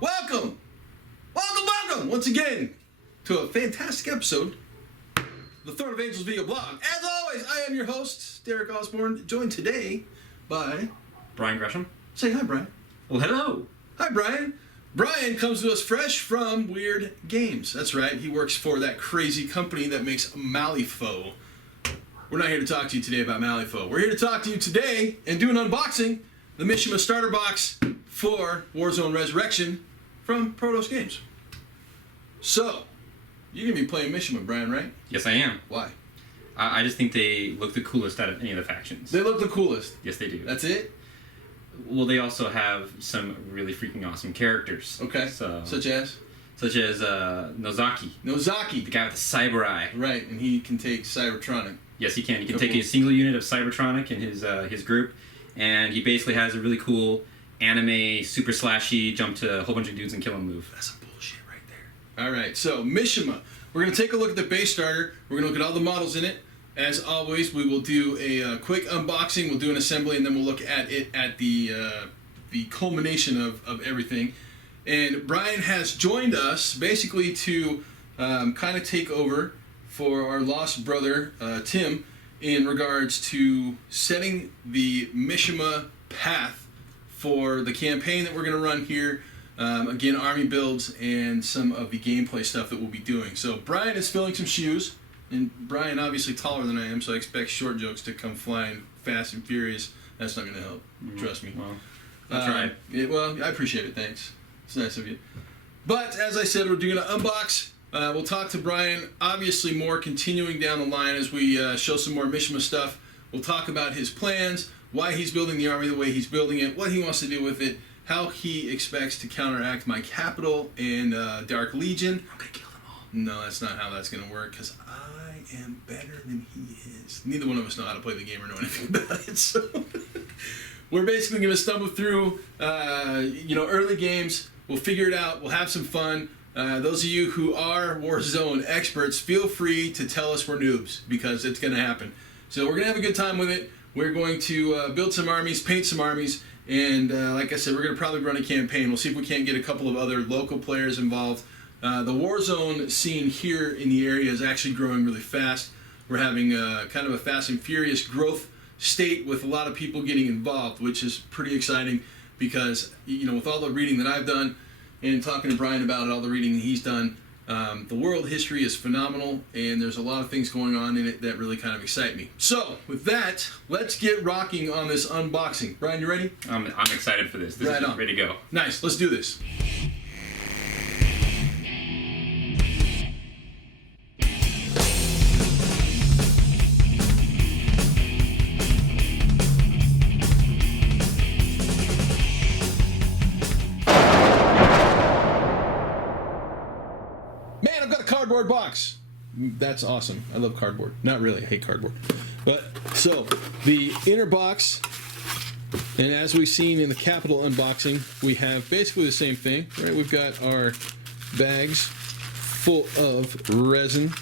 Welcome once again to a fantastic episode of the Throne of Angels video blog. As always, I am your host, Derek Osborne, joined today by Brian Gresham. Say hi, Brian. Well, hello. Hi, Brian. Brian comes to us fresh from Weird Games. That's right, he works for that crazy company that makes Malifaux. We're not here to talk to you today about Malifaux. We're here to talk to you today and do an unboxing, the Mishima starter box for Warzone Resurrection from Protos Games. So, you're going to be playing Mishima, Brian, right? Yes, I am. Why? I just think they look the coolest out of any of the factions. They look the coolest? Yes, they do. That's it? Well, they also have some really freaking awesome characters. Okay. So, Such as? Such as Nozaki. Nozaki. The guy with the cyber eye. Right, and he can take Cybertronic. Yes, he can. He can take a single unit of Cybertronic in his group, and he basically has a really cool anime, super slashy, jump to a whole bunch of dudes and kill them move. That's some bullshit right there. All right, so Mishima. We're going to take a look at the base starter. We're going to look at all the models in it. As always, we will do a quick unboxing. We'll do an assembly, and then we'll look at it at the culmination of everything. And Brian has joined us basically to kind of take over for our lost brother, Tim, in regards to setting the Mishima path for the campaign that we're going to run here. Again, army builds and some of the gameplay stuff that we'll be doing. So Brian is filling some shoes, and Brian obviously taller than I am, so I expect short jokes to come flying fast and furious. That's not going to help. Trust me. Well, I'll try. Well, I appreciate it. Thanks. It's nice of you. But as I said, we're doing an unbox. We'll talk to Brian, obviously more continuing down the line as we show some more Mishima stuff. We'll talk about his plans, why he's building the army the way he's building it, what he wants to do with it, how he expects to counteract my capital and Dark Legion. I'm going to kill them all. No, that's not how that's going to work, because I am better than he is. Neither one of us know how to play the game or know anything about it, so we're basically going to stumble through, early games. We'll figure it out. We'll have some fun. Those of you who are Warzone experts, feel free to tell us we're noobs, because it's going to happen. So we're going to have a good time with it. We're going to build some armies, paint some armies, and like I said, we're going to probably run a campaign. We'll see if we can't get a couple of other local players involved. The Warzone scene here in the area is actually growing really fast. We're having kind of a fast and furious growth state with a lot of people getting involved, which is pretty exciting because, with all the reading that I've done and talking to Brian about it, all the reading that he's done, the world history is phenomenal, and there's a lot of things going on in it that really kind of excite me. So, with that, let's get rocking on this unboxing. Brian, you ready? I'm excited for this. This Right is on. ready to go. Nice. Let's do this. Man, I've got a cardboard box. That's awesome. I love cardboard. Not really. I hate cardboard. But, so, the inner box, and as we've seen in the Capital unboxing, we have basically the same thing, right? We've got our bags full of resin.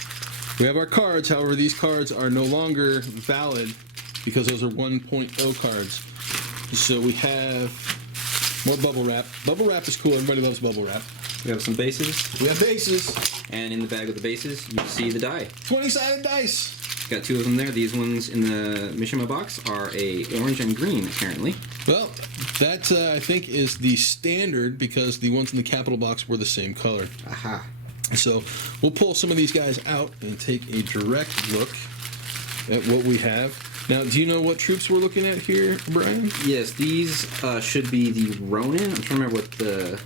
We have our cards. However, these cards are no longer valid because those are 1.0 cards. So we have more bubble wrap. Bubble wrap is cool. Everybody loves bubble wrap. We have some bases, We have bases. and in the bag with the bases, you see the die. 20-sided dice. Got two of them there. These ones in the Mishima box are a orange and green, apparently. Well, that I think is the standard because the ones in the Capital box were the same color. Aha. So we'll pull some of these guys out and take a direct look at what we have. Now, do you know what troops we're looking at here, Brian? Yes, these should be the Ronin. I'm trying to remember what the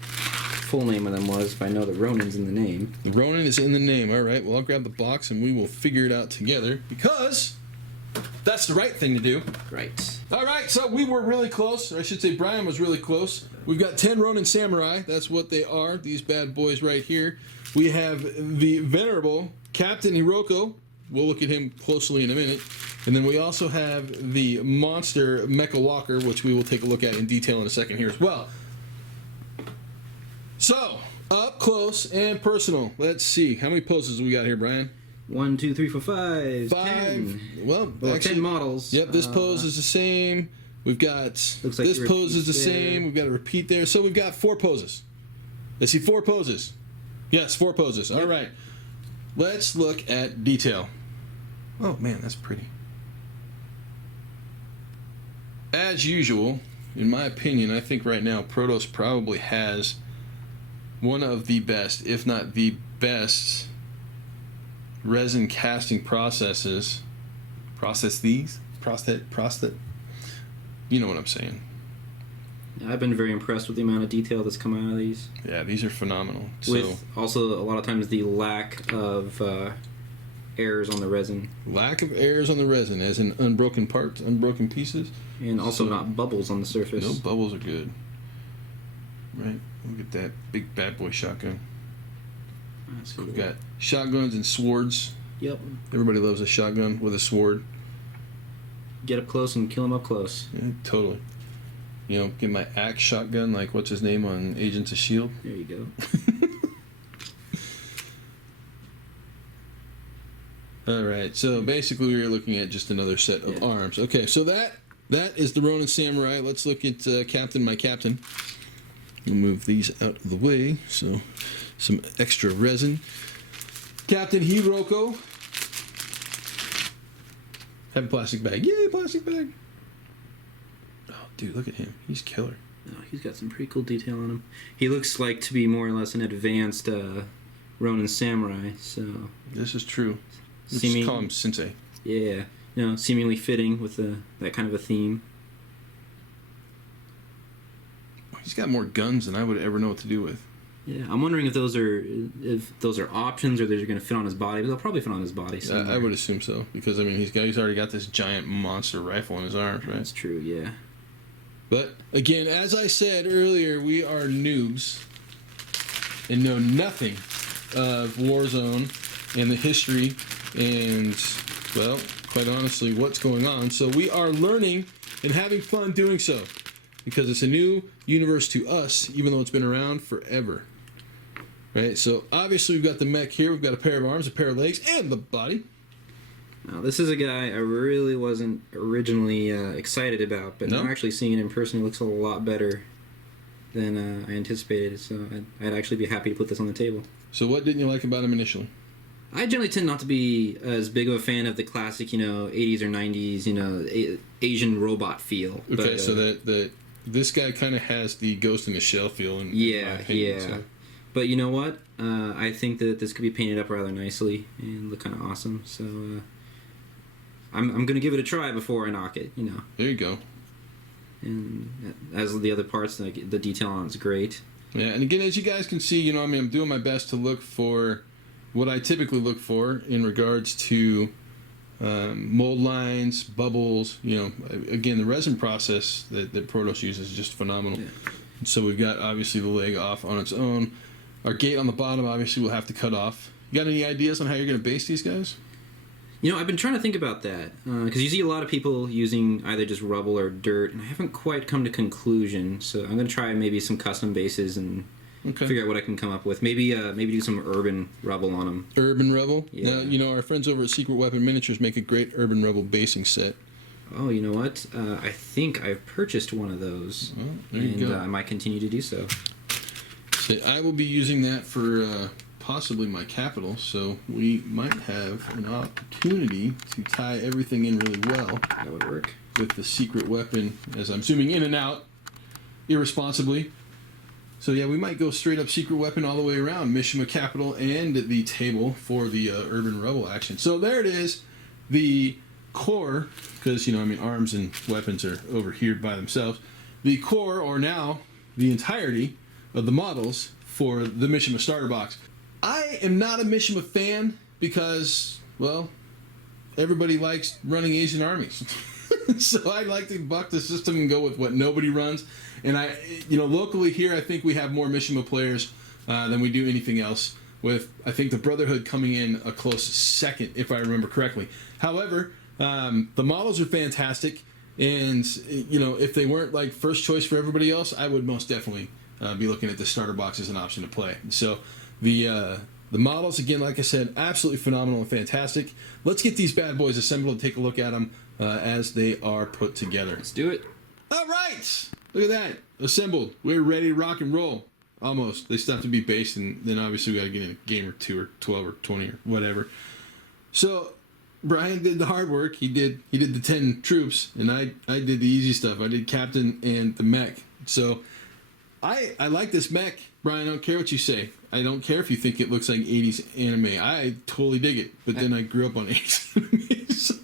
full name of them was, but I know that Ronin's in the name. The Ronin is in the name. All right, well, I'll grab the box and we will figure it out together because that's the right thing to do. Right. All right, so we were really close. Or I should say Brian was really close. We've got 10 Ronin Samurai. That's what they are, these bad boys right here. We have the venerable Captain Hiroko. We'll look at him closely in a minute. And then we also have the monster Mecha Walker, which we will take a look at in detail in a second here as well. So, up close and personal. Let's see. How many poses we got here, Brian? 1, 2, 3, 4, 5. 5. 10. Well, Well, actually, 10 models. Yep, this pose is the same. We've got Looks like this the pose is the repeat there. same. We've got a repeat there. So we've got 4 poses. I see 4 poses. Yes, 4 poses. All right. Let's look at detail. Oh, man, that's pretty. As usual, in my opinion, I think right now Protoss probably has one of the best, if not the best, resin casting processes. You know what I'm saying. I've been very impressed with the amount of detail that's come out of these. Yeah, these are phenomenal. With also a lot of times the lack of errors on the resin. Lack of errors on the resin, as in unbroken parts, unbroken pieces. And also not bubbles on the surface. No bubbles are good. Right, look at that big bad boy shotgun. That's cool. We've got shotguns and swords. Yep. Everybody loves a shotgun with a sword. Get up close and kill them up close. Yeah, totally. You know, get my axe shotgun like what's his name on Agents of S.H.I.E.L.D. There you go. All right, so basically we are looking at just another set of arms. Okay, so that is the Ronin Samurai. Let's look at Captain, my Captain. We'll move these out of the way, so some extra resin. Captain Hiroko. Have a plastic bag. Yay, plastic bag. Oh, dude, look at him. He's killer. Oh, he's got some pretty cool detail on him. He looks like to be more or less an advanced Ronin Samurai, so... This is true. Let's Seeming- just call him Sensei. Yeah, you know, seemingly fitting with that kind of a theme. He's got more guns than I would ever know what to do with. Yeah, I'm wondering if those are options or they're going to fit on his body, but they'll probably fit on his body. I would assume so, because I mean he's already got this giant monster rifle in his arms, right? That's true, yeah. But again, as I said earlier, we are noobs and know nothing of Warzone and the history and, well, quite honestly, what's going on. So we are learning and having fun doing so, because it's a new universe to us, even though it's been around forever. Right, so obviously we've got the mech here, we've got a pair of arms, a pair of legs, and the body. Now, this is a guy I really wasn't originally excited about, but No? now actually seeing it in person, he looks a lot better than I anticipated, so I'd actually be happy to put this on the table. So what didn't you like about him initially? I generally tend not to be as big of a fan of the classic, 80s or 90s, Asian robot feel. Okay, but, so that this guy kind of has the Ghost in the Shell feel, in my opinion. Yeah. So. But you know what? I think that this could be painted up rather nicely and look kind of awesome. So I'm going to give it a try before I knock it, There you go. And as the other parts, the detail on it's great. Yeah, and again, as you guys can see, I'm doing my best to look for what I typically look for in regards to mold lines, bubbles. Again, the resin process that Protoss uses is just phenomenal. Yeah. So we've got obviously the leg off on its own. Our gate on the bottom, obviously, we'll have to cut off. You got any ideas on how you're going to base these guys? I've been trying to think about that because you see a lot of people using either just rubble or dirt, and I haven't quite come to conclusion. So I'm going to try maybe some custom bases and figure out what I can come up with. Maybe do some urban rubble on them. Urban Rebel? Yeah. Now, our friends over at Secret Weapon Miniatures make a great Urban Rebel basing set. Oh, you know what? I think I've purchased one of those, Well, there you go. I might continue to do so. So I will be using that for possibly my capital, so we might have an opportunity to tie everything in really well That would work. with the secret weapon as I'm zooming in and out irresponsibly. So yeah, we might go straight up secret weapon all the way around Mishima Capital and the table for the Urban Rebel action. So there it is, the core, because arms and weapons are over here by themselves. The core, or now the entirety of the models for the Mishima starter box. I am not a Mishima fan because, well, everybody likes running Asian armies. So I like to buck the system and go with what nobody runs. And locally here, I think we have more Mishima players than we do anything else, with, I think, the Brotherhood coming in a close second, if I remember correctly. However, the models are fantastic, and, if they weren't, like, first choice for everybody else, I would most definitely be looking at the starter box as an option to play. So the models, again, like I said, absolutely phenomenal and fantastic. Let's get these bad boys assembled and take a look at them as they are put together. Let's do it. All right. Look at that. Assembled. We're ready to rock and roll. Almost. They still have to be based, and then obviously we got to get in a game or 2 or 12 or 20 or whatever. So Brian did the hard work. He did the 10 troops, and I did the easy stuff. I did captain and the mech. So I like this mech, Brian. I don't care what you say. I don't care if you think it looks like 80s anime. I totally dig it. But then I grew up on 80s anime. So.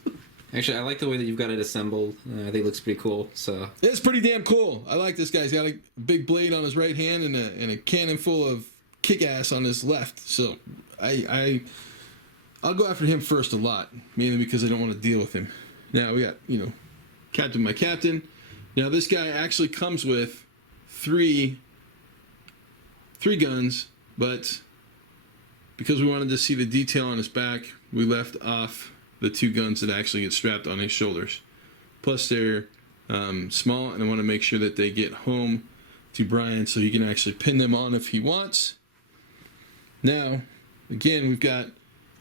Actually, I like the way that you've got it assembled. I think it looks pretty cool. So it's pretty damn cool. I like this guy. He's got a big blade on his right hand and a cannon full of kick-ass on his left. So I'll go after him first a lot, mainly because I don't want to deal with him. Now we got, Captain my Captain. Now this guy actually comes with three guns, but because we wanted to see the detail on his back, we left off the 2 guns that actually get strapped on his shoulders. Plus they're small, and I want to make sure that they get home to Brian so he can actually pin them on if he wants. Now, again, we've got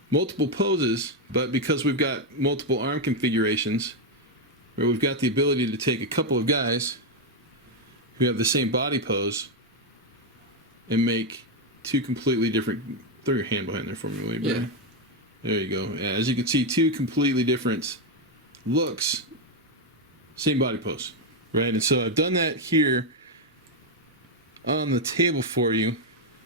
multiple poses, but because we've got multiple arm configurations, where we've got the ability to take a couple of guys who have the same body pose and make 2 completely different... Throw your hand behind there for me, will you, Brian? Yeah. There you go. Yeah, as you can see, 2 completely different looks, same body pose, right? And so I've done that here on the table for you.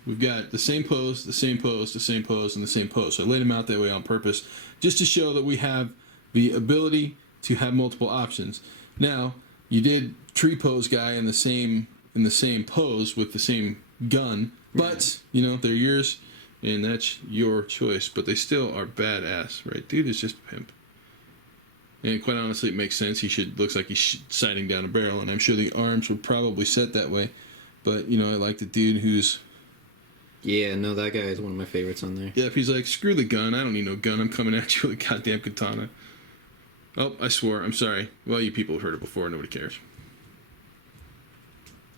We've got the same pose, the same pose, the same pose, and the same pose. So I laid them out that way on purpose, just to show that we have the ability to have multiple options. Now, you did tree pose guy in the same pose with the same gun, but they're yours. And that's your choice, but they still are badass, right? Dude is just a pimp. And quite honestly, it makes sense. Looks like he's sighting down a barrel, and I'm sure the arms would probably set that way. But, I like the dude who's... Yeah, no, that guy is one of my favorites on there. Yeah, if he's like, screw the gun, I don't need no gun, I'm coming at you with a goddamn katana. Oh, I swore, I'm sorry. Well, you people have heard it before, nobody cares.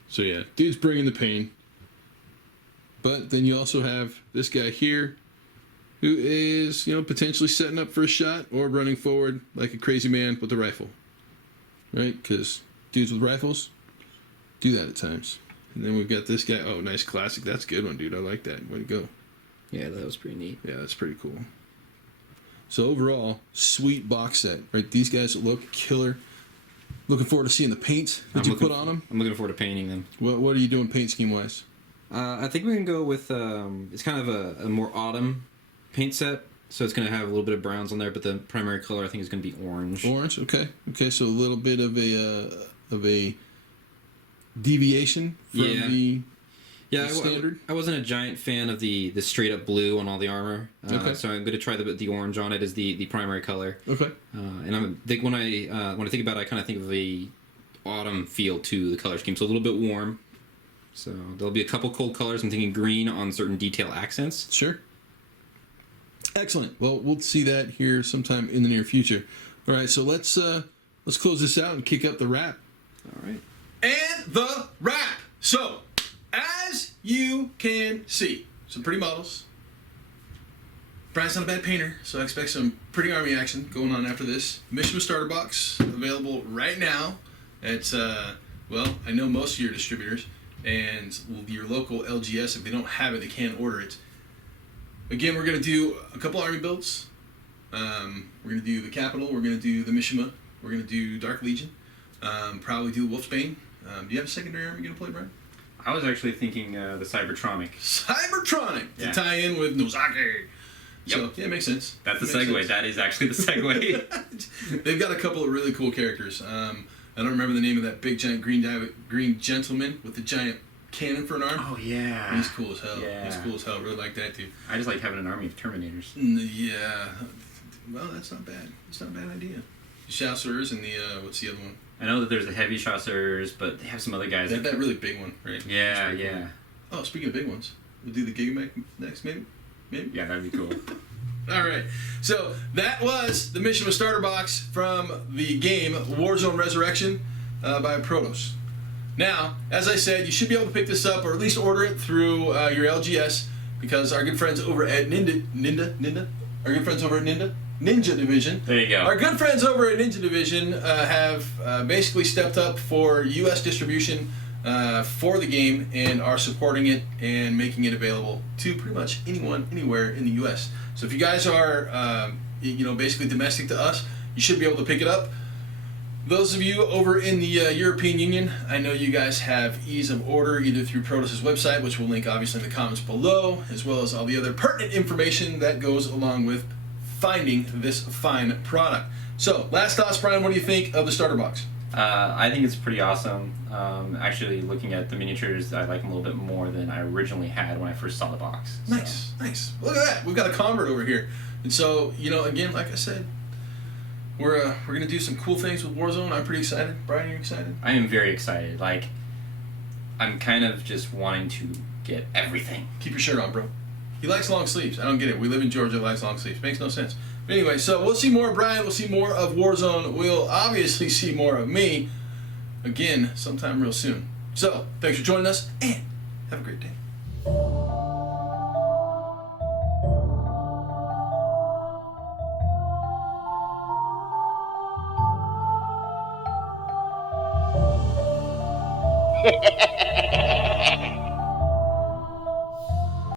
So yeah, dude's bringing the pain. But then you also have this guy here who is, potentially setting up for a shot or running forward like a crazy man with a rifle. Right? Because dudes with rifles do that at times. And then we've got this guy. Oh, nice classic. That's a good one, dude. I like that. Way to go. Yeah, that was pretty neat. Yeah, that's pretty cool. So overall, sweet box set. Right? These guys look killer. Looking forward to seeing the paint that you put on them. I'm looking forward to painting them. What are you doing paint scheme-wise? I think we can go with, it's kind of a more autumn paint set, so it's going to have a little bit of browns on there, but the primary color I think is going to be orange. Orange, okay. Okay, so a little bit of a deviation from the standard? I wasn't a giant fan of the straight up blue on all the armor, okay. So I'm going to try the orange on it as the primary color. Okay. And when I think about it, I kind of think of the autumn feel to the color scheme, so a little bit warm. So there'll be a couple cold colors. I'm thinking green on certain detail accents. Sure. Excellent. Well, we'll see that here sometime in the near future. All right, so let's close this out and kick up the wrap. All right. And the wrap. So, as you can see, some pretty models. Brian's not a bad painter, so I expect some pretty army action going on after this. Mishima starter box available right now at I know most of your distributors. And your local LGS, if they don't have it, they can order it. Again, we're going to do a couple army builds. We're going to do the Capital. We're going to do the Mishima. We're going to do Dark Legion. Probably do Wolfsbane. Do you have a secondary army you're going to play, Brian? I was actually thinking the Cybertronic. Cybertronic! Yeah. To tie in with Nozaki. Yep. So, yeah, it makes sense. That's the segue. Sense. That is actually the segue. They've got a couple of really cool characters. I don't remember the name of that big giant green gentleman with the giant cannon for an arm. Oh yeah, he's cool as hell. Yeah. He's cool as hell. Really like that dude. I just like having an army of Terminators. Yeah, well that's not bad. It's not a bad idea. The Chasseurs and the what's the other one? I know that there's the heavy Chasseurs, but they have some other guys. They have that really big one, right? Yeah, yeah. Cool. Oh, speaking of big ones, we'll do the Gigamech next, maybe. Yeah, that'd be cool. All right, so that was the Mishima starter box from the game Warzone Resurrection by Protoss. Now, as I said, you should be able to pick this up or at least order it through your LGS because our good friends over at Ninda, our good friends over at Ninda, Ninja Division. There you go. Our good friends over at Ninja Division have basically stepped up for U.S. distribution for the game and are supporting it and making it available to pretty much anyone, anywhere in the U.S. So if you guys are, basically domestic to us, you should be able to pick it up. Those of you over in the European Union, I know you guys have ease of order either through Protoss' website, which we'll link obviously in the comments below, as well as all the other pertinent information that goes along with finding this fine product. So, last thoughts, Brian, what do you think of the starter box? I think it's pretty awesome. Actually, looking at the miniatures, I like them a little bit more than I originally had when I first saw the box. So. Nice. Look at that. We've got a convert over here. And so, again, like I said, we're going to do some cool things with Warzone. I'm pretty excited. Brian, are you excited? I am very excited. Like, I'm kind of just wanting to get everything. Keep your shirt on, bro. He likes long sleeves. I don't get it. We live in Georgia, likes long sleeves. Makes no sense. But anyway, so we'll see more of Brian. We'll see more of Warzone. We'll obviously see more of me again sometime real soon. So, thanks for joining us, and have a great day. Ha ha ha ha ha!